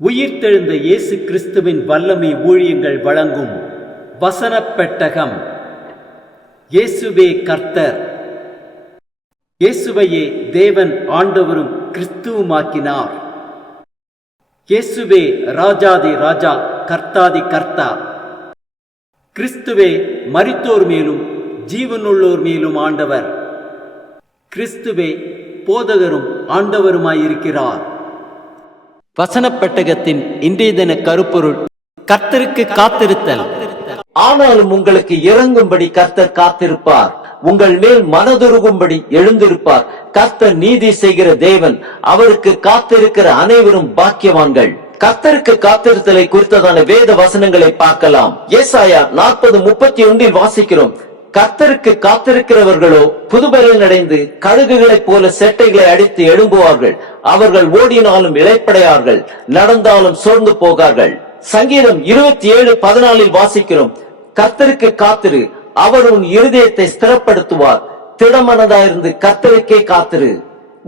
உயிர்த்தெழுந்த இயேசு கிறிஸ்துவின் வல்லமை ஊழியங்கள் வழங்கும் வசனப் பெட்டகம். இயேசுவே கர்த்தர். இயேசுவையே தேவன் ஆண்டவரும் கிறிஸ்துவுமாக்கினார். இயேசுவே ராஜாதி ராஜா, கர்த்தாதி கர்த்தா. கிறிஸ்துவே மரித்தோர் மேலும் ஜீவனுள்ளோர் மேலும் ஆண்டவர். கிறிஸ்துவே போதகரும் ஆண்டவருமாயிருக்கிறார். வசனப் பெட்டகத்தின் இன்றைய தின கருப்பொருள்: கர்த்தருக்கு காத்திருத்தல். ஆனாலும் உங்களுக்கு இறங்கும்படி கர்த்தர் காத்திருப்பார், உங்கள் மேல் மனதுருகும்படி எழுந்திருப்பார். கர்த்தர் நீதி செய்கிற தேவன், அவருக்கு காத்திருக்கிற அனைவரும் பாக்கியவான்கள். கர்த்தருக்கு காத்திருத்தலை குறித்ததான வேத வசனங்களை பார்க்கலாம். ஏசாயா 40:31 வாசிக்கிறோம்: கர்த்தருக்கு காத்திருக்கிறவர்களோ புதுபலன் அடைந்து கழுகுகளைப் போல செட்டைகளை அடித்து எழும்புவார்கள். அவர்கள் ஓடினாலும் இளைப்படையார்கள், நடந்தாலும் சோர்ந்து போகார்கள். சங்கீதம் 27:14 வாசிக்கிறோம்: கர்த்தருக்கு காத்திரு, அவர் உன் இருதயத்தை ஸ்திரப்படுத்துவார். திடமனதாயிருந்து கர்த்தருக்கே காத்திரு.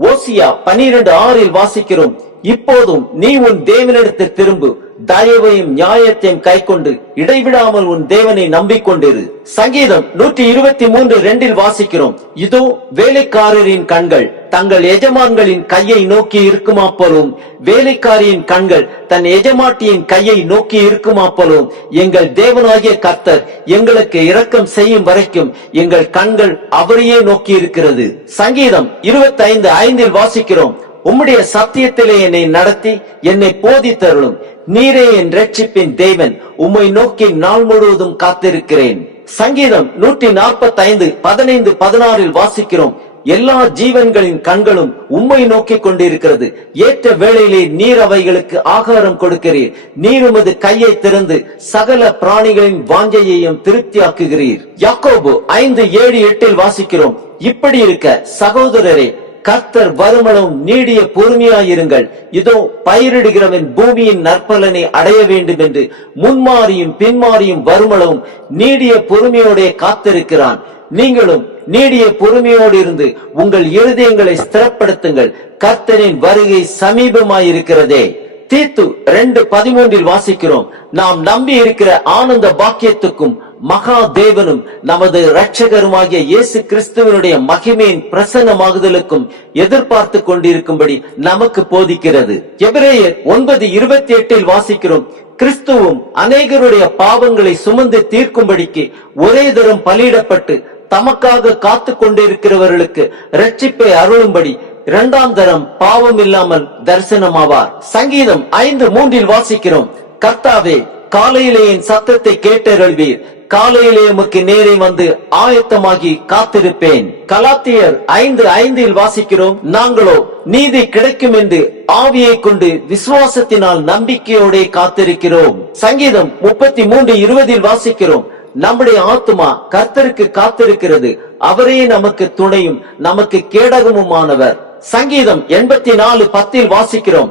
ஓசியா 12:6 வாசிக்கிறோம்: இப்போதும் நீ உன் தேவனிடத்தில் திரும்பு, தயவையும் நியாயத்தையும் கைக்கொண்டு இடைவிடாமல் உன் தேவனை நம்பிக்கொண்டிரு. சங்கீதம் 123:2 வாசிக்கிறோம்: இதோ வேலைக்காரரின் கண்கள் தங்கள் எஜமான்களின் கையை நோக்கி இருக்குமா போலும், வேலைக்காரியின் கண்கள் தன் எஜமாட்டியின் கையை நோக்கி இருக்குமா போலும். எங்கள் தேவனாகிய கர்த்தர் எங்களுக்கு இரக்கம் செய்யும் வரைக்கும் எங்கள் கண்கள் அவரையே நோக்கி இருக்கிறது. சங்கீதம் 25:5 வாசிக்கிறோம்: உம்முடைய சத்தியத்திலே என்னை நடத்தி என்னை போதித்தருளும். நீரே என் இரட்சிப்பின் தேவன், உம்மை நோக்கி நாள் முழுவதும் காத்திருக்கிறேன். சங்கீதம் 145:15-16 வாசிக்கிறோம்: எல்லா ஜீவன்களின் கண்களும் உம்மை நோக்கி கொண்டிருக்கிறது. ஏற்ற வேளையிலே நீர் அவைகளுக்கு ஆகாரம் கொடுக்கிறீர். நீர் உமது கையை திறந்து சகல பிராணிகளின் வாஞ்சையையும் திருப்தியாக்குகிறீர். யாக்கோபு 5:7-8 வாசிக்கிறோம்: இப்படி இருக்க சகோதரரே, கர்த்தர் வருமளவும் நீடிய பொறுமையாயிருங்கள். இதோ பயிரிடுகிறவன் பூமியின் நற்பலனை அடைய வேண்டும் என்று முன்மாறியும் பின்மாறியும் வருமளவும் நீடிய பொறுமையோட காத்திருக்கிறான். நீங்களும் நீடிய பொறுமையோடு இருந்து உங்கள் இருதயங்களை ஸ்திரப்படுத்துங்கள். கர்த்தரின் வருகை சமீபமாயிருக்கிறதே. தீத்து 2:13 வாசிக்கிறோம்: நாம் நம்பி இருக்கிற ஆனந்த பாக்கியத்துக்கும் மகா தேவனும் நமது இரட்சகருமாகிய இயேசு கிறிஸ்துவனுடைய மகிமையின் பிரசன்னமாகுதலுக்கும் எதிர்பார்த்து கொண்டிருக்கும்படி நமக்கு போதிக்கிறது. எபிரேயர் 9:28 வாசிக்கிறோம்: கிறிஸ்துவும் அநேகருடைய பாவங்களை சுமந்து தீர்க்கும்படிக்கு ஒரே தரம் பலியிடப்பட்டு தமக்காக காத்து கொண்டிருக்கிறவர்களுக்கு இரட்சிப்பை அருளும்படி இரண்டாம் தரம் பாவம் இல்லாமல் தரிசனமாவார். சங்கீதம் 5:3 வாசிக்கிறோம்: கர்த்தாவே, காலையிலே என் சத்தத்தை கேட்டருள்வீர். காலையிலே உமக்கு நேரே வந்து ஆயத்தமாகி காத்திருப்பேன். கலாத்தியர் 5:5 வாசிக்கிறோம்: நாங்களோ நீதி கிடைக்கும் என்று ஆவியை கொண்டு விசுவாசத்தினால் நம்பிக்கையோட காத்திருக்கிறோம். சங்கீதம் 33:20 வாசிக்கிறோம்: நம்முடைய ஆத்துமா கர்த்தருக்கு காத்திருக்கிறது, அவரே நமக்கு துணையும் நமக்கு கேடகமுமானவர். சங்கீதம் 84:10 வாசிக்கிறோம்: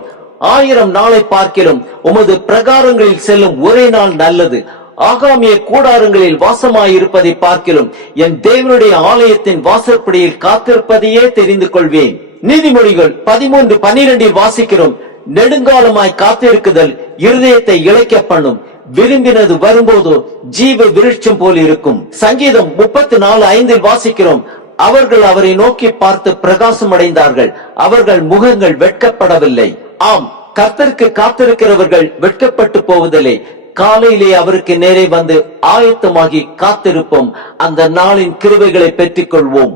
1000 நாளை பார்க்கிறோம் உமது பிரகாரங்களில் செல்லும் ஒரே நாள் நல்லது. ஆகாமிய கூடாரங்களில் வாசமாயிருப்பதை பார்க்கிறோம் என் தேவனுடைய ஆலயத்தின் வாசற்படியில் காத்திருப்பதையே தெரிந்து கொள்வேன். நீதிமொழிகள் 13:12 வாசிக்கிறோம்: நெடுங்காலமாய் காத்திருக்குதல் இருதயத்தை இளைக்க பண்ணும், விரும்பினது வரும்போதோ ஜீவ விருட்சம் போல் இருக்கும். சங்கீதம் 34:5 வாசிக்கிறோம்: அவர்கள் அவரை நோக்கி பார்த்து பிரகாசம் அடைந்தார்கள், அவர்கள் முகங்கள் வெட்கப்படவில்லை. ஆம், கர்த்தருக்கு காத்திருக்கிறவர்கள் வெட்கப்பட்டு போவதில்லை. காலையிலே அவருக்கு நேரே வந்து ஆயத்தமாகி காத்திருப்போம். அந்த நாளின் கிருபைகளை பெற்றுக் கொள்வோம்.